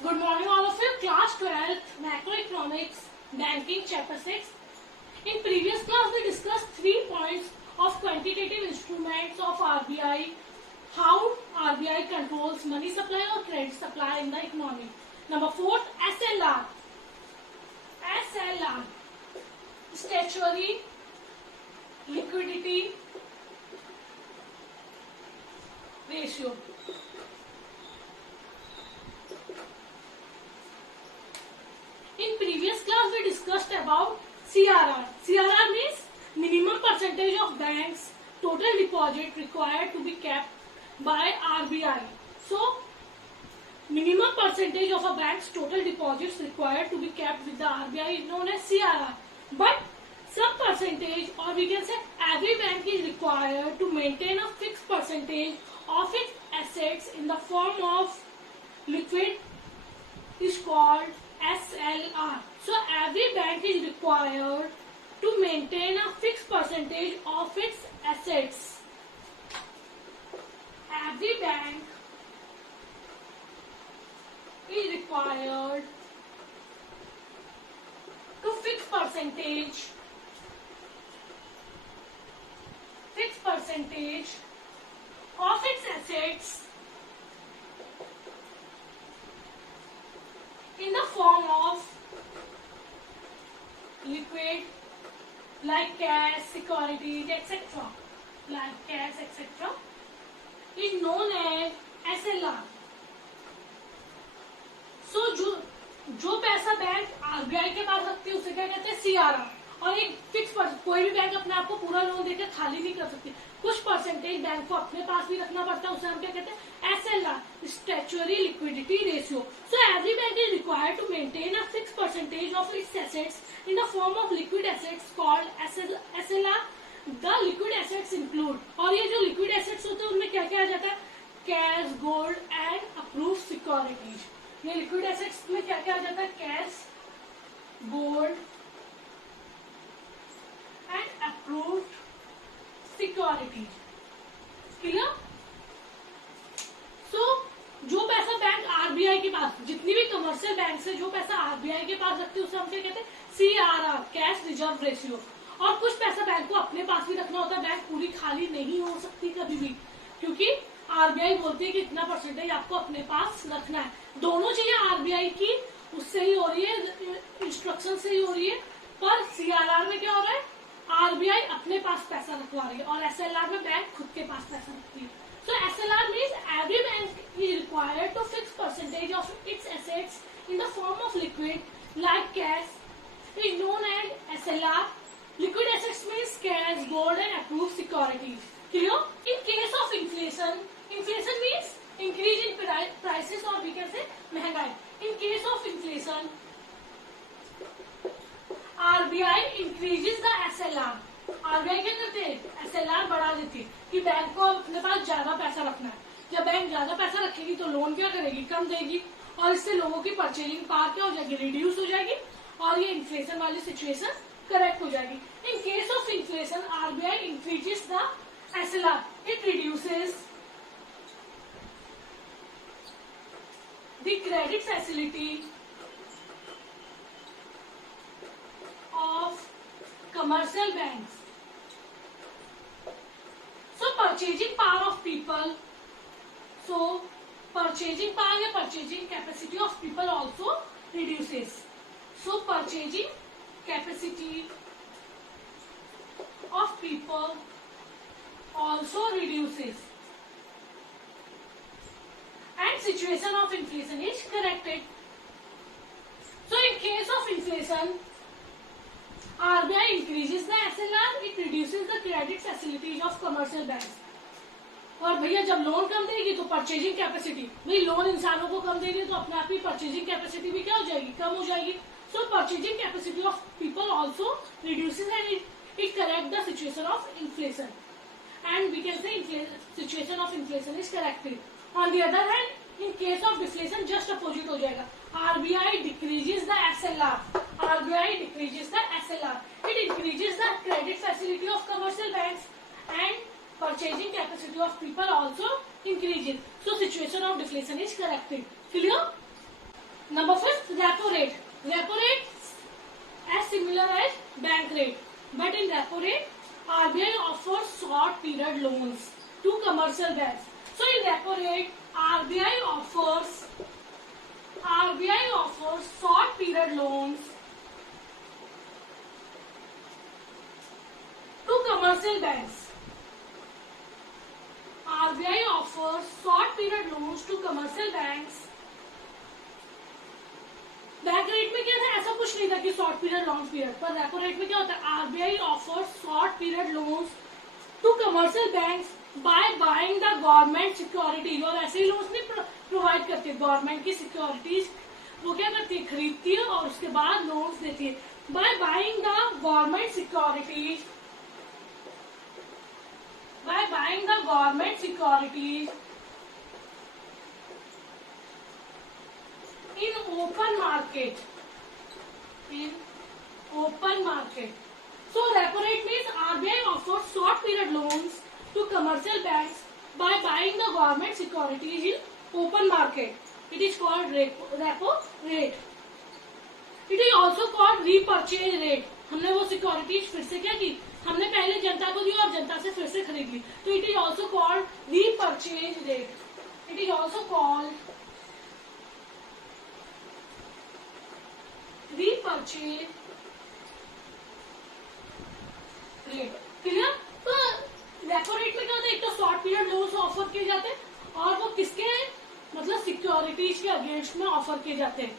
Good morning, all of you. Class 12, Macroeconomics, Banking, Chapter 6. In previous class, we discussed 3 points of quantitative instruments of RBI, how RBI controls money supply or credit supply in the economy. Number 4, SLR. SLR, statutory liquidity ratio. In previous class we discussed about CRR. CRR means minimum percentage of banks total deposit required to be kept by RBI. So minimum percentage of a bank's total deposits required to be kept with the RBI is known as CRR. But some percentage, or we can say every bank is required to maintain a fixed percentage of its assets in the form of liquid is called SLR. So every bank is required to maintain a fixed percentage of its assets. Every bank is required to fix percentage of its assets in the form of liquid like cash, securities, etc. is known as SLR. So जो पैसा bank RBI के पास रखती है उसे क्या कहते हैं CRR. और एक फिक्स कोई भी बैंक अपने आप को पूरा लोन देकर खाली नहीं कर सकती. कुछ परसेंटेज बैंक को अपने पास भी रखना पड़ता है, उसे हम क्या कहते हैं SLR, statutory liquidity ratio. So every bank is required to maintain a fixed percentage of its assets in the form of liquid assets called SLR. The liquid assets include, और ये जो liquid assets होते हैं उनमें क्या क्या आ जाता है, cash, gold and approved securities. ये लिक्विड एसेट्स में क्या क्या आ जाता है, cash, gold and approved securities. Clear? So जो पैसा बैंक आरबीआई के पास, जितनी भी कमर्शियल बैंक से जो पैसा आरबीआई के पास रखती है उसे हम क्या कहते हैं CRR, कैश रिजर्व रेशियो. और कुछ पैसा बैंक को अपने पास भी रखना होता है. बैंक पूरी खाली नहीं हो सकती कभी भी, क्योंकि आरबीआई बोलती है कि इतना परसेंटेज आपको अपने पास रखना है. दोनों चीजें आरबीआई की उससे ही हो रही है, इंस्ट्रक्शन से ही हो रही है. पर सीआरआर में क्या हो रहा है, आरबीआई अपने पास पैसा रखवा रही है और एसएलआर में बैंक खुद के पास पैसा रखती है. So SLR means every bank is required to fix percentage of its assets in the form of liquid like cash is known as SLR. Liquid assets means cash, gold and approved securities. Clear? In case of inflation, inflation means increase in prices or we can say महंगाई. In case of inflation, RBI increases the SLR. RBI क्या करते हैं, SLR बढ़ा देती है कि bank को अपने पास ज्यादा पैसा रखना है. जब बैंक ज्यादा पैसा रखेगी तो लोन क्या करेगी, कम देगी, और इससे लोगों की परचेजिंग पावर क्या हो जाएगी, रिड्यूस हो जाएगी, और ये इन्फ्लेशन वाली सिचुएशन करेक्ट हो जाएगी. इन case of inflation RBI increases the SLR, it reduces the credit facility of commercial banks. So purchasing power of people, so purchasing power या purchasing capacity of people also reduces. So purchasing capacity of people also reduces and situation of inflation is corrected. So in case of inflation RBI increases the SLR, it reduces the credit facilities of commercial banks. और भैया जब loan कम देगी तो purchasing capacity, भाई loan इंसानों को कम देगी तो अपने आप ही परचेजिंग कैपेसिटी भी क्या हो जाएगी, कम हो जाएगी. So purchasing capacity of people also reduces and it correct the situation of inflation and we can say situation of inflation is corrected. On the other hand in case of deflation just opposite हो जाएगा. RBI decreases the SLR. RBI decreases the SLR. It increases the credit facility of commercial banks and purchasing capacity of people also increases. So situation of deflation is corrected. Clear? Number 5, repo rate. Repo rate as similar as bank rate, but in repo rate, RBI offers short period loans to commercial banks. So in repo rate, RBI offers short period loans to commercial banks. RBI offers short period loans to commercial banks. Bank rate में क्या था, ऐसा कुछ नहीं था कि short period long period, पर repo rate में क्या होता है, RBI offers short period loans to commercial banks by buying the government securities. और ऐसे ही लोन्स नहीं प्रोवाइड करती है, गवर्नमेंट की सिक्योरिटीज वो क्या करती है, खरीदती है और उसके बाद लोन्स देती है। Bye buying the government securities, bye buying the government securities in open market. So repo rate means RBI offers short period loans to commercial banks by buying the government securities in open market. It is called repo rate. It is also called repurchase rate. हमने वो securities फिर से क्या की, हमने पहले जनता को दी और जनता से फिर से खरीद ली, तो it is also called repurchase rate. It is also called repurchase rate. Clear? तो रेपो रेट में क्या होता है, एक तो शॉर्ट पीरियड लोन्स ऑफर किए जाते हैं और वो किसके मतलब सिक्योरिटीज के अगेंस्ट में ऑफर किए जाते हैं।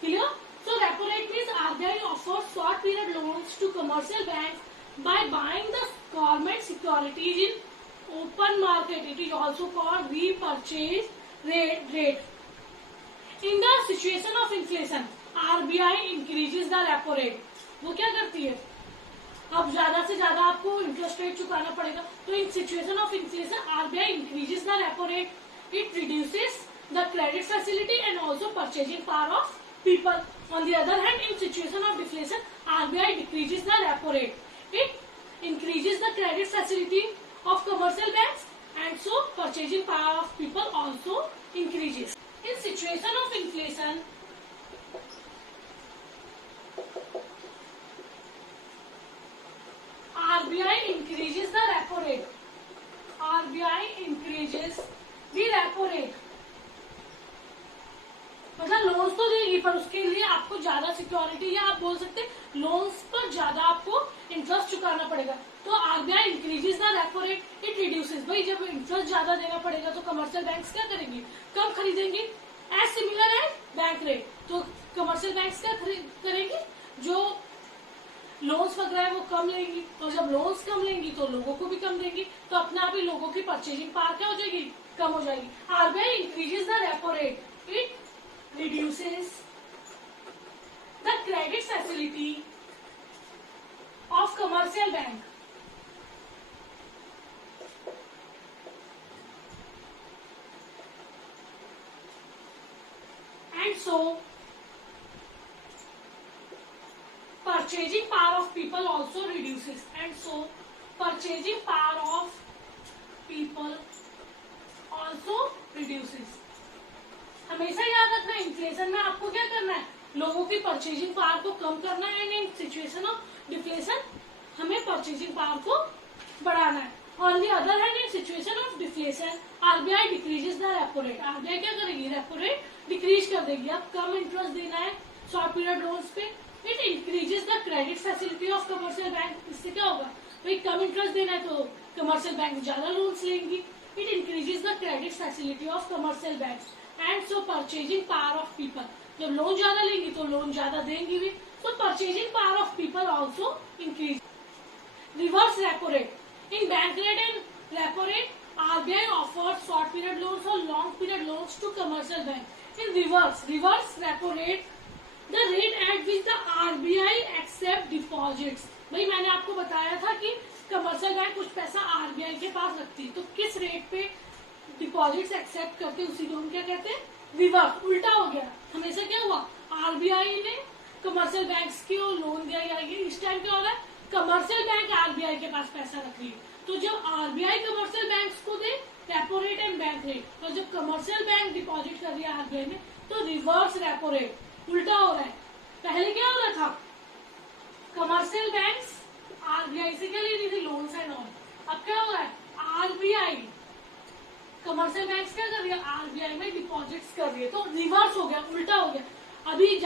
Clear? So repo rate means RBI offers short period loans to commercial banks by buying the government securities in open market. It is also called repurchase rate. In the situation of inflation RBI increases the repo rate. वो क्या करती है, अब ज्यादा से ज्यादा आपको interest rate चुकाना पड़ेगा, तो in situation of inflation RBI increases the repo rate. It reduces the credit facility and also purchasing power of people. On the other hand, in situation of deflation, RBI decreases the repo rate. It increases the credit facility of commercial banks, and so purchasing power of people also increases. In situation of inflation, RBI increases the repo rate. RBI increases the repo rate. मतलब loans तो देगी पर उसके लिए आपको ज्यादा security, या आप बोल सकते हैं लोन्स पर ज्यादा आपको इंटरेस्ट चुकाना पड़ेगा. तो RBI increases the repo rate. It reduces. भाई जब इंटरेस्ट ज्यादा देना पड़ेगा तो कमर्शियल बैंक्स क्या करेंगी, कम खरीदेंगी. एज सिमिलर है बैंक रेट. तो कमर्शियल बैंक्स क्या करेंगी, जो लोन्स वगैरह है वो कम लेंगी, और जब लोन्स कम लेंगी तो लोगों को भी कम देंगी, तो अपने आप ही लोगों की परचेजिंग पावर क्या हो जाएगी, कम हो जाएगी. RBI increases the repo rate. It reduces the credit facility of commercial bank. And so purchasing power of people also reduces. And so purchasing power of people also reduces. हमेशा याद रखना, inflation में आपको क्या करना है, लोगों की परचेजिंग पावर को कम करना है. And in situation of deflation हमें परचेजिंग पावर को बढ़ाना है. On the other hand, in situation of deflation RBI decreases the repo rate. RBI क्या करेगी, रेपो रेट डिक्रीज कर देगी. अब कम इंटरेस्ट देना है शॉर्ट पीरियड लोन्स पे. It increases the credit facility of commercial bank. इससे क्या होगा, भाई कम इंटरेस्ट देना है तो कमर्शियल बैंक ज्यादा लोन्स लेंगी. It increases the credit facility of commercial bank. And so purchasing power of people. जब लोन ज्यादा लेंगी तो लोन ज्यादा देंगी भी, तो purchasing power of people also increase. Reverse repo rate. In bank rate and repo rate RBI offers short period loans और long period loans to commercial bank. In reverse repo rate the rate at which the RBI accept deposits. भाई मैंने आपको बताया था कि commercial bank कुछ पैसा RBI के पास रखती है, तो किस रेट पे डिपॉजिट्स एक्सेप्ट करते उसी को हम क्या कहते हैं, रिवर्स. उल्टा हो गया. हमेशा क्या हुआ, आरबीआई ने कमर्शियल बैंक्स की लोन दिया जाएगी. इस टाइम क्या हो रहा है, कमर्शियल बैंक आरबीआई के पास पैसा रख रही है. तो जब आरबीआई कमर्शियल बैंक्स को दे repo rate and bank rate, और जब कमर्शियल बैंक डिपॉजिट कर रही है आरबीआई में, तो रिवर्स रेपो रेट उल्टा हो रहा है। पहले क्या हो रहा था, कमर्शियल बैंक्स आरबीआई से क्या ले रही थी, लोन्स एंड ऑल। अब क्या हो रहा है, आरबीआई कमर्शियल बैंक्स क्या कर रही है, आरबीआई में डिपॉजिट्स कर रही है। तो रिवर्स हो गया, उल्टा हो गया। अभी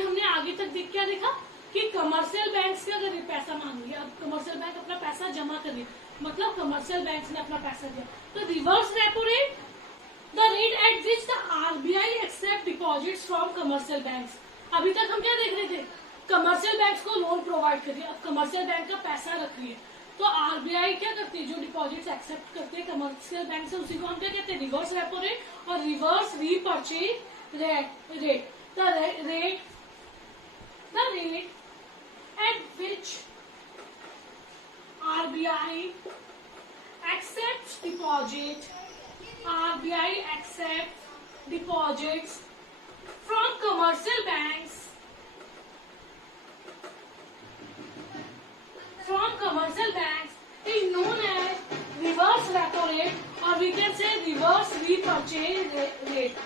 हमने आगे तक क्या देखा कि कमर्शियल बैंक्स क्या कर रही है, पैसा मांग रही है। अब कमर्शियल बैंक अपना पैसा जमा कर रही है, मतलब कमर्शियल बैंक्स ने अपना पैसा दिया। तो reverse repo rate the rate at which the RBI accept deposits from commercial banks. अभी तक हम क्या देख रहे थे, कमर्शियल बैंक्स को लोन प्रोवाइड कर रही है, अब कमर्शियल बैंक का पैसा रख रही है। तो आरबीआई क्या करती है, जो डिपॉजिट्स एक्सेप्ट करते हैं कमर्शियल बैंक से, उसी को हम क्या कहते हैं, रिवर्स रेपो रेट और reverse repurchase rate. The rate at which RBI accepts deposits from commercial banks is known as reverse repo rate, or we can say reverse repurchase rate.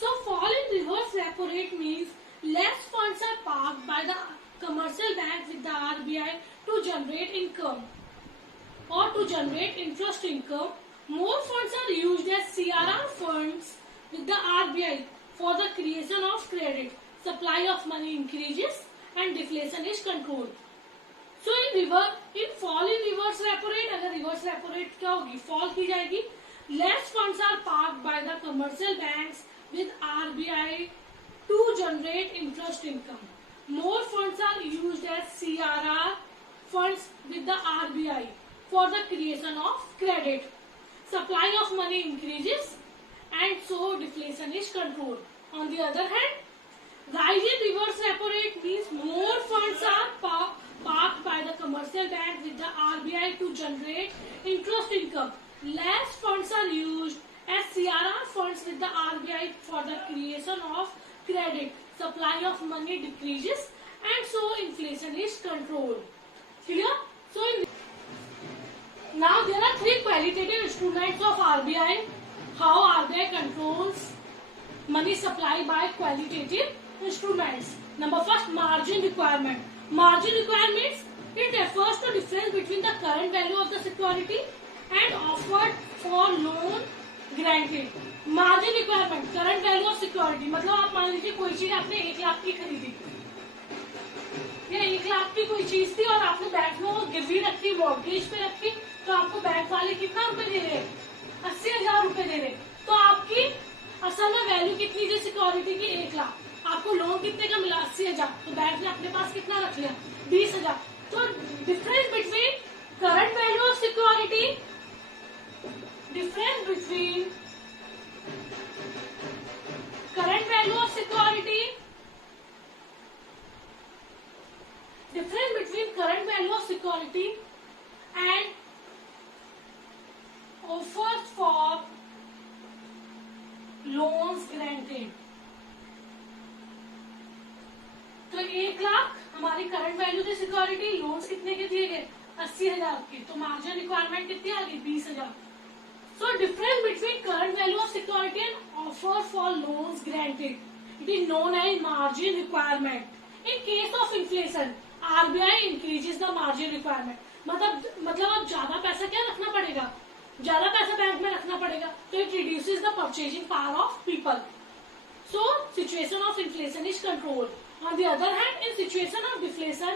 So fall in reverse repo rate means less funds are parked by the commercial bank with the RBI to generate income or to generate interest income. More funds are used as CRR funds with the RBI for the creation of credit. Supply of money increases and deflation is controlled. So in fall in reverse repo rate, अगर reverse repo rate क्या होगी, fall की जाएगी। Less funds are parked by the commercial banks with RBI to generate interest income. More funds are used as CRR funds with the RBI for the creation of credit. Supply of money increases and so deflation is controlled. On the other hand, rise in reverse repo rate means more funds are parked by the commercial bank with the RBI to generate interest income. Less funds are used as CRR funds with the RBI for the creation of credit. Supply of money decreases and so inflation is controlled. Clear? So now there are three qualitative instruments of RBI. How RBI controls money supply by qualitative instruments. Number first, margin requirement. Margin requirements, it refers to difference between the current value of the security and offered for loan granted. Margin requirement, current value of security, मतलब आप मान लीजिए कोई चीज आपने 1 लाख की खरीदी, या 1 लाख की कोई चीज थी और आपने बैंक में वो गिरवी रखी, मॉर्गेज पे रखी, तो आपको बैंक वाले कितना रुपए दे रहे, 80,000 रुपए दे रहे। तो आपकी असल में वैल्यू कितनी थी सिक्योरिटी की, 1 लाख। आपको लोन कितने का मिला, 80,000। तो बैंक ने अपने पास कितना रख लिया, 20,000। तो difference between current value of security, difference between current value of security and offers for loans granted. तो 1 लाख हमारी करंट वैल्यू थी सिक्योरिटी, लोन्स कितने के दिए गए, 80,000 के। तो मार्जिन रिक्वायरमेंट कितनी आ गई, 20,000। So difference between current value of security and offer for loans granted, it is known as margin requirement. In case of inflation, RBI increases the margin requirement. मतलब अब ज्यादा पैसा क्या रखना पड़ेगा, ज्यादा पैसा बैंक में रखना पड़ेगा, तो it reduces the purchasing power of people. So situation of inflation is controlled. On the other hand, in situation of deflation,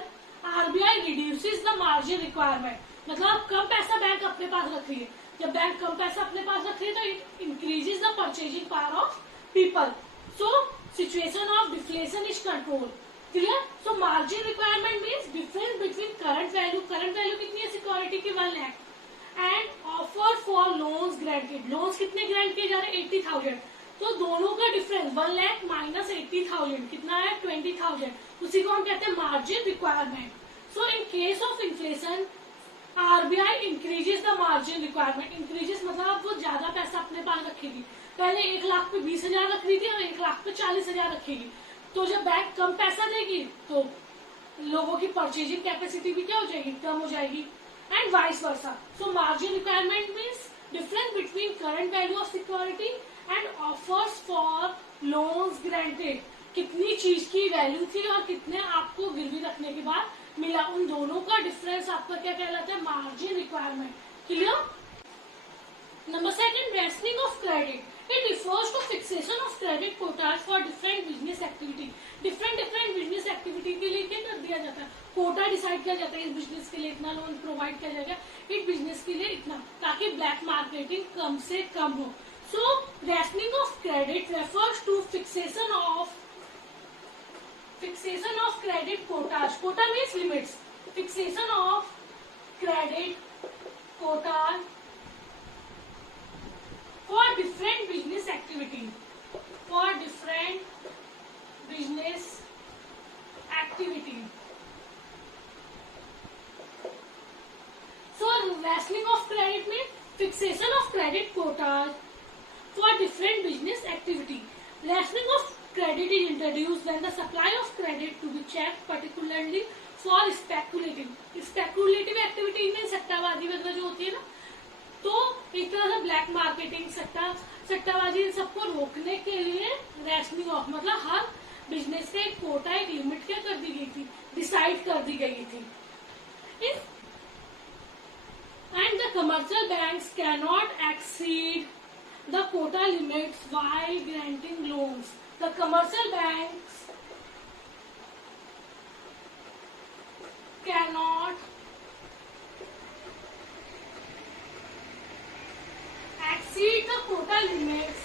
RBI reduces the margin requirement. मतलब कम पैसा बैंक अपने पास रख रही है, जब बैंक कम पैसा अपने पास रख रही है तो it increases the purchasing power of people. So situation of deflation is control. Clear? So margin requirement means difference between current value कितनी है सिक्योरिटी की, 1 lakh, and offer for loans granted. Loans कितने ग्रांट किए जा रहे हैं, 80,000। तो दोनों का डिफरेंस 1 लाख माइनस 80,000 कितना है, 20,000। उसी को हम कहते हैं margin requirement. So in case of inflation RBI increases the margin requirement. Increases मतलब वो ज्यादा पैसा अपने पास रखेगी, पहले 1 लाख पे 20,000 रख रही थी और 1 लाख पे 40,000 रखेगी। तो जब बैंक कम पैसा देगी तो लोगों की परचेजिंग कैपेसिटी भी क्या हो जाएगी, कम हो जाएगी, and vice versa. So margin requirement means difference between current value of security and offers for loans granted, कितनी चीज की वैल्यू थी और कितने आपको गिरवी रखने के बाद मिला, उन दोनों का डिफरेंस आपका क्या कहलाता है, margin requirement. Clear? Number second, rationing of credit, it refers to fixation of credit Kota's for different business activity. Different business activity के लिए क्या कर दिया जाता है, कोटा डिसाइड किया जाता है, इस बिजनेस के लिए इतना लोन प्रोवाइड किया जाएगा, इस बिजनेस के लिए इतना, ताकि ब्लैक मार्केटिंग कम से कम हो। So rationing of credit refers to fixation of credit quotas. Quota means limits. Fixation of credit quota for different business activity. For different business activity. So rationing of credit means fixation of credit quotas for different business activity. Rationing of credit is introduced when the supply of credit to be checked, particularly for speculative activity में सट्टाबाजी वगैरह जो होती है ना, तो एक तरह से ब्लैक मार्केटिंग, सट्टाबाजी, इन सबको रोकने के लिए रैशनिंग ऑफ, मतलब हर बिजनेस का एक कोटा, एक लिमिट क्या कर दी गई थी, डिसाइड कर दी गई थी। And the commercial banks cannot exceed the quota limits while granting loans. The commercial banks cannot exceed the quota limits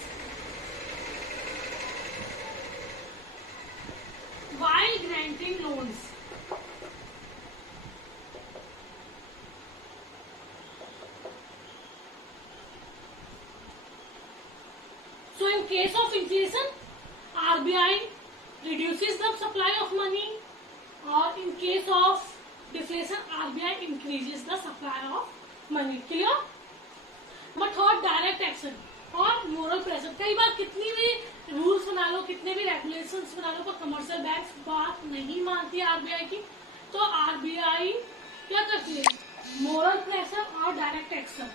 while granting loans. So in case of inflation, RBI reduces the supply of money, or in case of deflation, RBI increases the supply of money. Clear? But third, direct action और moral pressure. कई बार कितनी भी rules बना लो, कितने भी regulations बना लो, पर commercial banks बात नहीं मानती RBI की, तो RBI क्या करती है, moral pressure और direct action.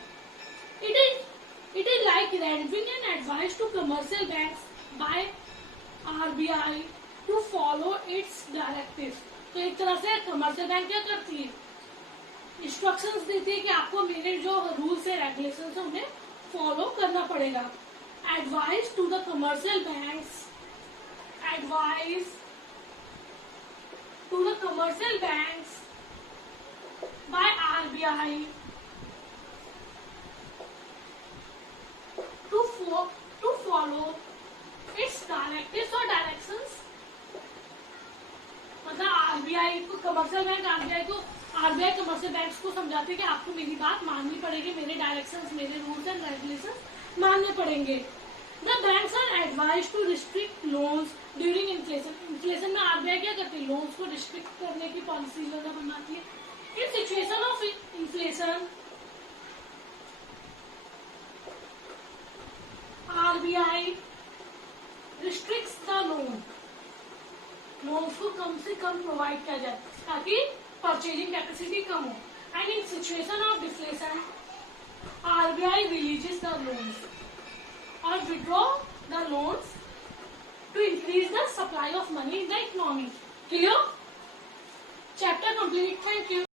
It is like rendering an advice to commercial banks by RBI to follow its directives. तो एक तरह से कमर्शियल बैंक क्या करती है, इंस्ट्रक्शंस देती है कि आपको मेरे जो रूल्स है, रेगुलेशंस है, उन्हें फॉलो करना पड़ेगा। Advice to the commercial banks, advice to the commercial banks by RBI to follow its directives और directions। मतलब RBI को commercial bank, RBI commercial banks को समझाते हैं कि आपको मेरी बात माननी पड़ेगी, मेरे डायरेक्शंस, मेरे रूल्स एंड रेगुलेशंस मानने पड़ेंगे। The banks are advised to restrict loans during inflation. Inflation में RBI क्या करती है, लोन्स को रिस्ट्रिक्ट करने की पॉलिसी बनाती है। In situation of inflation RBI restricts the loans को कम से कम प्रोवाइड किया जाए ताकि परचेजिंग कैपेसिटी कम हो। And in situation of deflation RBI releases the loans और withdraw the loans to increase the supply of money in the economy. Clear? Chapter complete. Thank you.